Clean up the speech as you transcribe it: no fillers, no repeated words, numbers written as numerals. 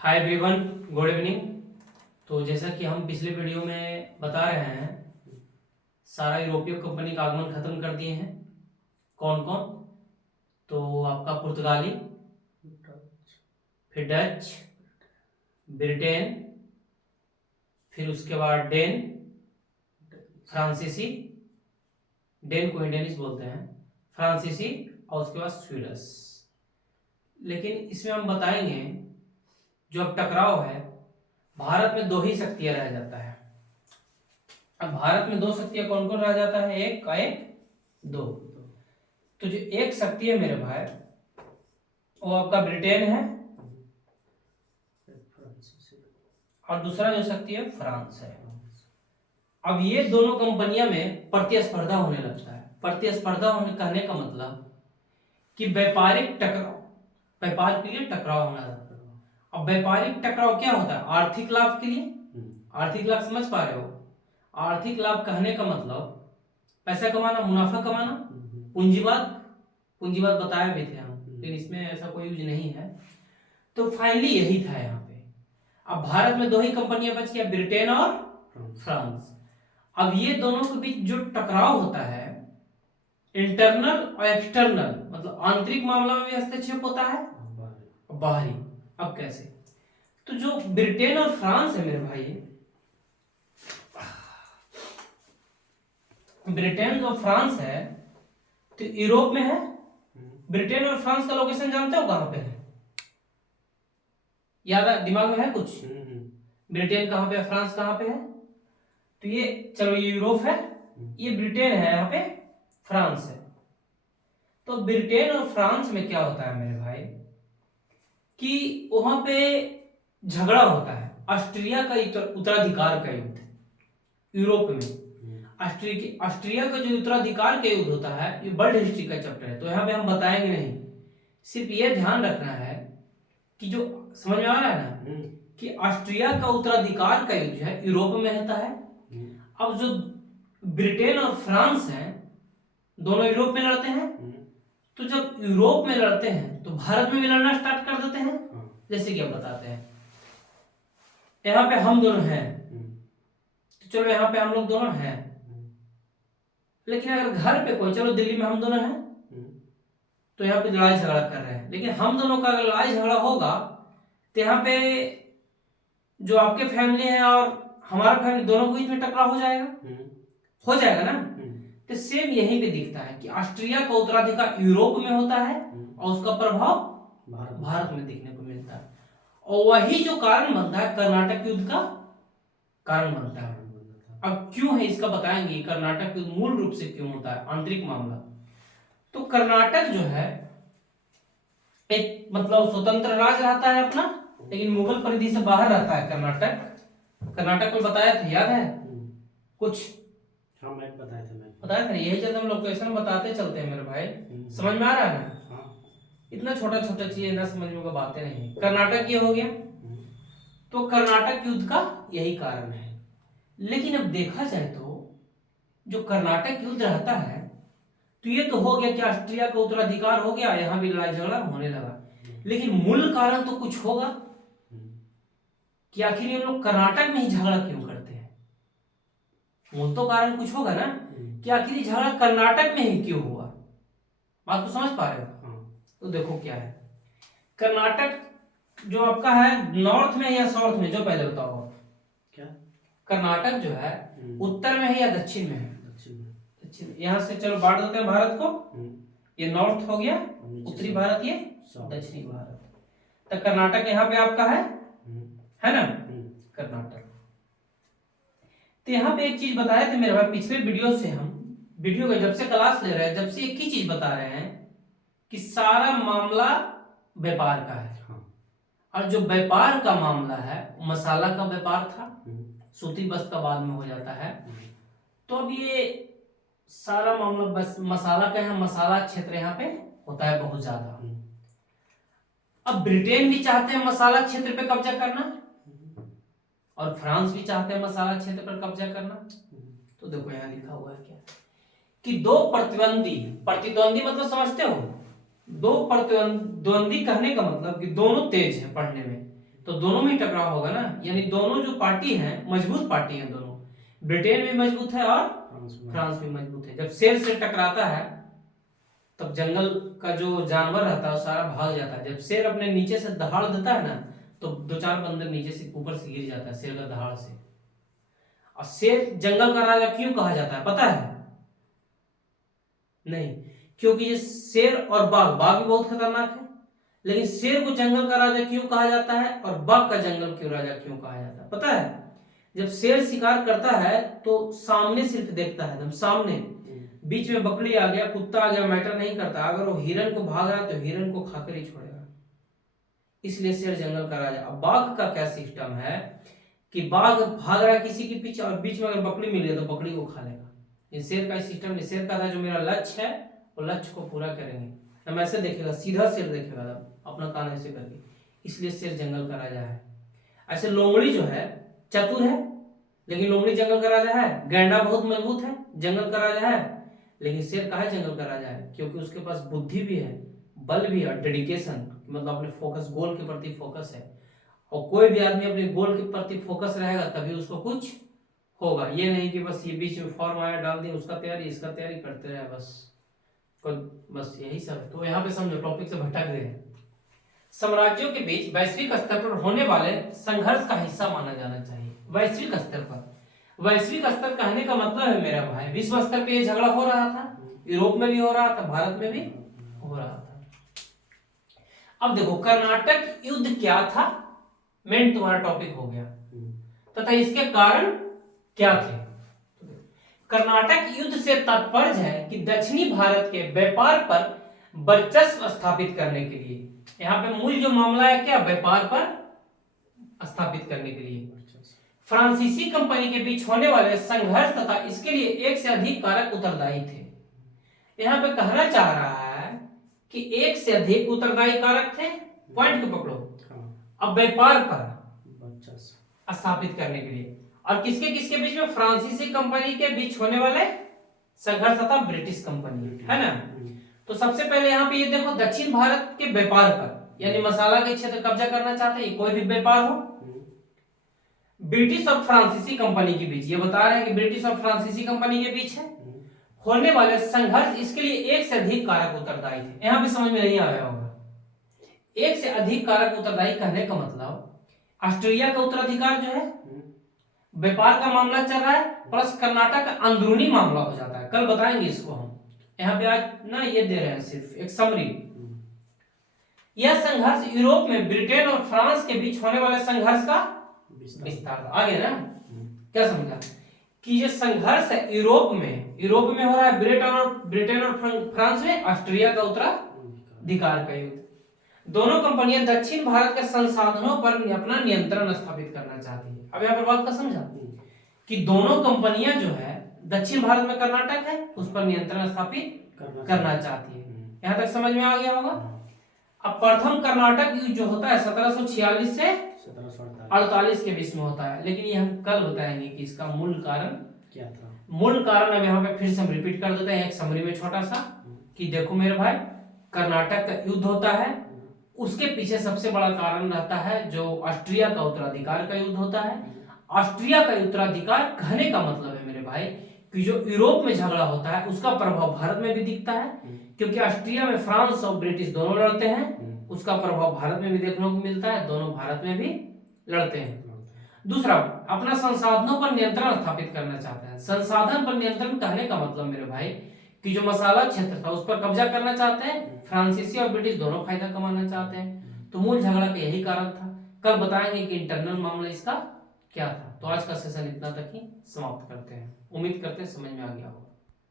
Hi everyone, good evening. तो जैसा कि हम पिछले वीडियो में बता रहे हैं, सारा यूरोपीय कंपनी का आगमन खत्म कर दिए हैं। कौन कौन? तो आपका पुर्तगाली, फिर डच, ब्रिटेन, फिर उसके बाद डेन, फ्रांसीसी, डेन को ही डेनिश बोलते हैं, फ्रांसीसी, और उसके बाद स्वीडिश। लेकिन इसमें हम बताएंगे जो अब टकराव है, भारत में दो ही शक्तियां रह जाता है। अब भारत में दो शक्तियां कौन कौन रह जाता है? एक का एक, दो। तो जो एक शक्ति है मेरे भाई, वो आपका ब्रिटेन है, और दूसरा जो शक्ति है फ्रांस है। अब ये दोनों कंपनियां में प्रतिस्पर्धा होने लगता है। प्रतिस्पर्धा होने कहने का मतलब कि व्यापारिक टकराव, व्यापार के लिए टकराव होना रहता है। अब व्यापारिक टकराव क्या होता है? आर्थिक लाभ के लिए। आर्थिक लाभ समझ पा रहे हो? आर्थिक लाभ कहने का मतलब पैसा कमाना, मुनाफा कमाना, पूंजीवाद। पूंजीवाद बताया भी थे हम, लेकिन इसमें ऐसा कोई यूज नहीं है। तो फाइनली यही था यहाँ पे। अब भारत में दो ही कंपनियां बच गया, ब्रिटेन और फ्रांस। अब ये दोनों के बीच जो टकराव होता है, इंटरनल और एक्सटर्नल, मतलब आंतरिक मामला में भी हस्तक्षेप होता है, बाहरी। अब कैसे? तो जो ब्रिटेन और फ्रांस है मेरे भाई, ब्रिटेन और फ्रांस है तो यूरोप में है। ब्रिटेन और फ्रांस का लोकेशन जानते हो कहां पे है? याद है? दिमाग में है कुछ? ब्रिटेन कहां पे है, फ्रांस कहां पे है? तो ये चलो, ये यूरोप है, ये ब्रिटेन है, यहाँ पे फ्रांस है। तो ब्रिटेन और फ्रांस में क्या होता है मेरे भाई कि वहां पे झगड़ा होता है, ऑस्ट्रिया का उत्तराधिकार का युद्ध। यूरोप में ऑस्ट्रिया का जो उत्तराधिकार का युद्ध होता है, ये वर्ल्ड हिस्ट्री का चैप्टर है, तो यहाँ पे हम बताएंगे नहीं। सिर्फ ये ध्यान रखना है कि जो समझ में आ रहा है ना, कि ऑस्ट्रिया का उत्तराधिकार का युद्ध है यूरोप में होता है। अब जो ब्रिटेन और फ्रांस हैं, दोनों यूरोप में लड़ते हैं। तो जब यूरोप में लड़ते हैं तो भारत में भी लड़ना स्टार्ट कर देते हैं। जैसे कि हम बताते हैं, यहाँ पे हम दोनों हैं, तो चलो यहाँ पे हम लोग दोनों हैं। लेकिन अगर घर पे कोई, चलो दिल्ली में हम दोनों हैं, तो यहाँ पे लड़ाई झगड़ा कर रहे हैं, लेकिन हम दोनों का अगर लड़ाई झगड़ा होगा तो यहाँ पे जो आपके फैमिली है और हमारा फैमिली, दोनों के बीच में टकराव हो जाएगा। हो जाएगा ना? तो सेम यहीं पे दिखता है कि ऑस्ट्रिया का उत्तराधिकार यूरोप में होता है और उसका प्रभाव भारत में देखने को मिलता है। और वही जो कारण बनता है, कर्नाटक युद्ध का कारण बनता है। अब क्यों है इसका बताएंगे, कर्नाटक युद्ध मूल रूप से क्यों होता है, आंतरिक मामला। तो कर्नाटक जो है एक मतलब स्वतंत्र राज्य रहता है अपना, लेकिन मुगल परिधि से बाहर रहता है कर्नाटक। कर्नाटक में बताया था, याद है कुछ? हाँ, मैं बताया था। यही चलते हम लोकेशन बताते चलते हैं मेरे भाई। समझ में आ रहा है ना? इतना छोटा छोटा चीज ना समझ में बातें नहीं। कर्नाटक ये हो गया, तो कर्नाटक युद्ध का यही कारण है। लेकिन अब देखा जाए तो जो कर्नाटक युद्ध रहता है, तो ये तो हो गया कि ऑस्ट्रिया का उत्तराधिकार हो गया, यहाँ भी लड़ाई झगड़ा होने लगा। लेकिन मूल कारण तो कुछ होगा कि आखिर हम लोग कर्नाटक में ही झगड़ा क्यों करते हैं। मूल तो कारण कुछ होगा ना कि आखिर झगड़ा कर्नाटक में ही क्यों हुआ। बात को समझ पा रहे हो? तो देखो क्या है, कर्नाटक जो आपका है नॉर्थ में या साउथ में, जो पहले बताओ क्या? कर्नाटक जो है उत्तर में है या दक्षिण में है? दक्षिण। यहाँ से चलो बांट देते हैं भारत को, ये नॉर्थ हो गया उत्तरी भारत, ये दक्षिणी भारत। तो कर्नाटक यहाँ पे आपका है ना, कर्नाटक। तो यहाँ पे एक चीज बताए थे मेरे भाई पिछले वीडियो से, हम वीडियो में जब से क्लास ले रहे हैं, जब से एक ही चीज बता रहे हैं कि सारा मामला व्यापार का है। और जो व्यापार का मामला है, मसाला का व्यापार था, सूती वस्त्र बाद में हो जाता है। तो अब ये सारा मामला बस मसाला का है, मसाला क्षेत्र यहाँ पे होता है बहुत ज्यादा। अब ब्रिटेन भी चाहते हैं मसाला क्षेत्र पे कब्जा करना, और फ्रांस भी चाहते हैं मसाला क्षेत्र पर कब्जा करना। तो देखो यहाँ लिखा हुआ है क्या, कि दो प्रतिद्वंदी, प्रतिद्वंदी मतलब समझते हो? दो प्रतिद्वंदी कहने का मतलब कि दोनों तेज है पढ़ने में, तो दोनों में ही टकराव होगा ना, यानी दोनों जो पार्टी हैं मजबूत पार्टी हैं दोनों, ब्रिटेन भी मजबूत है और फ्रांस भी मजबूत है। जब शेर से टकराता है तब जंगल का जो जानवर रहता है वो सारा भाग जाता है। जब शेर अपने नीचे से दहाड़ देता है ना तो दो चार बंदर नीचे से ऊपर से गिर जाता है शेर का दहाड़ से। और शेर जंगल का राजा क्यों कहा जाता है पता है? नहीं, क्योंकि ये शेर और बाघ, बाघ भी बहुत खतरनाक है, लेकिन शेर को जंगल का राजा क्यों कहा जाता है और बाघ का जंगल क्यों राजा क्यों कहा जाता है पता है? जब शेर शिकार करता है तो सामने सिर्फ देखता है, एकदम सामने, बीच में बकरी आ गया, कुत्ता आ गया, मैटर नहीं करता। अगर वो हिरन को भाग रहा तो हिरन को खाकर ही छोड़ेगा, इसलिए शेर जंगल का राजा। अब बाघ का क्या सिस्टम है कि बाघ भाग रहा है किसी के पीछे और बीच में अगर बकरी मिल गई तो बकरी को खा लेगा। ये शेर का सिस्टम नहीं। शेर का था जो मेरा लक्ष्य है वो लक्ष्य को पूरा करेंगे, हम ऐसे देखेगा, सीधा शेर देखेगा अपना कान ऐसे करके, इसलिए शेर जंगल का राजा है। ऐसे लोमड़ी जो है चतुर है, लेकिन लोमड़ी जंगल का राजा है। गैंडा बहुत मजबूत है, जंगल का राजा है, लेकिन शेर कहा जंगल का राजा है? क्योंकि उसके पास बुद्धि भी है, बल भी है, डेडिकेशन, मतलब अपने फोकस, गोल के प्रति फोकस है। और कोई भी आदमी अपने गोल के प्रति फोकस रहेगा तभी उसको कुछ होगा। ये नहीं कि बस ये बीच में फॉर्म आया डाल दिया, उसका तैयारी इसका तैयारी करते रहे बस यही सब। तो यहाँ पे समझो टॉपिक से भटक गए हैं। साम्राज्यों के बीच वैश्विक स्तर पर होने वाले संघर्ष का हिस्सा माना जाना चाहिए। वैश्विक स्तर पर, वैश्विक स्तर कहने का मतलब है मेरा भाई विश्व स्तर पे ये झगड़ा हो रहा था, यूरोप में भी हो रहा था, भारत में भी हो रहा था। अब देखो कर्नाटक युद्ध क्या था, मेन तुम्हारा टॉपिक हो गया, तथा इसके कारण क्या थे। कर्नाटक युद्ध से तात्पर्य है कि दक्षिणी भारत के व्यापार पर वर्चस्व स्थापित करने के लिए, यहाँ पे मूल जो मामला है क्या, व्यापार पर स्थापित करने के लिए फ्रांसीसी कंपनी के बीच होने वाले संघर्ष तथा इसके लिए एक से अधिक कारक उत्तरदायी थे। यहाँ पे कहना चाह रहा है कि एक से अधिक उत्तरदायी कारक थे, पॉइंट को पकड़ो। अब व्यापार पर स्थापित करने के लिए, और किसके किसके बीच में, फ्रांसीसी कंपनी के बीच होने वाले संघर्ष तथा ब्रिटिश कंपनी, है ना। तो सबसे पहले यहाँ पे ये देखो दक्षिण भारत के व्यापार पर, यानी मसाला के क्षेत्र कब्जा करना चाहते हैं, कोई भी व्यापार हो, ब्रिटिश और फ्रांसीसी कंपनी के बीच, ये बता रहे हैं कि ब्रिटिश और फ्रांसीसी कंपनी के बीच है होने वाले संघर्ष, इसके लिए एक से अधिक कारक उत्तरदायी थे। यहाँ पे समझ में नहीं आया होगा, एक से अधिक कारक उत्तरदायी कहने का मतलब ऑस्ट्रेलिया का उत्तराधिकार जो है, व्यापार का मामला चल रहा है, प्लस कर्नाटक का अंदरूनी मामला हो जाता है, कल बताएंगे इसको हम। यहाँ पे आज ना ये दे रहे हैं सिर्फ एक समरी। यह संघर्ष यूरोप में ब्रिटेन और फ्रांस के बीच होने वाले संघर्ष का विस्तार था। आगे ना क्या समझा कि ये संघर्ष है यूरोप में हो रहा है, ब्रिटेन और फ्रांस में ऑस्ट्रिया का उत्तराधिकार का युद्ध। दोनों कंपनियां दक्षिण भारत के संसाधनों पर अपना नियंत्रण स्थापित करना चाहती है। अब यहाँ पर बात का समझा कि दोनों कंपनियां जो है दक्षिण भारत में कर्नाटक है उस पर नियंत्रण स्थापित करना चाहती है। यहाँ तक समझ में आ गया होगा। अब प्रथम कर्नाटक युद्ध जो होता है 1746 से 1748 के बीच में होता है, लेकिन ये हम कल बताएंगे कि इसका मूल कारण क्या था। मूल कारण अब यहाँ पे फिर से हम रिपीट कर देते हैं एक समरी में छोटा सा, कि देखो मेरे भाई कर्नाटक का युद्ध होता है, उसके पीछे सबसे बड़ा कारण रहता है जो ऑस्ट्रिया का उत्तराधिकार का युद्ध होता है। ऑस्ट्रिया का उत्तराधिकार कहने का मतलब है मेरे भाई कि जो यूरोप में झगड़ा होता है उसका प्रभाव भारत में भी दिखता है, क्योंकि ऑस्ट्रिया में फ्रांस और ब्रिटिश दोनों लड़ते हैं, उसका प्रभाव भारत में भी देखने को मिलता है, दोनों भारत में भी लड़ते हैं। दूसरा, अपना संसाधनों पर नियंत्रण स्थापित करना चाहता है। संसाधन पर नियंत्रण कहने का मतलब मेरे भाई कि जो मसाला क्षेत्र था उस पर कब्जा करना चाहते हैं, फ्रांसीसी और ब्रिटिश दोनों फायदा कमाना चाहते हैं। तो मूल झगड़ा का यही कारण था। कल बताएंगे कि इंटरनल मामला इसका क्या था। तो आज का सेशन इतना तक ही समाप्त करते हैं। उम्मीद करते हैं समझ में आ गया होगा।